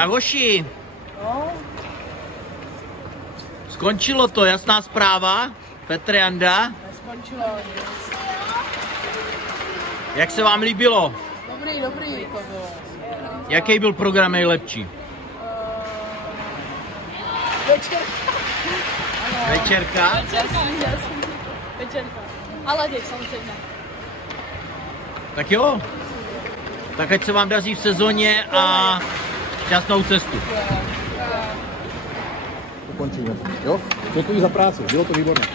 Tak hoši, skončilo to, jasná zpráva, Petr Janda. Neskončilo nic. Jak se vám líbilo? Dobrý to bylo. Jaký byl program nejlepší? Večerka. Večerka? Jasný. Večerka. Ale děk, samozřejmě. Tak jo. Tak ať se vám daří v sezóně a šťastnou cestu. Ukončíme. Jo? Děkuji za práci, bylo to výborné.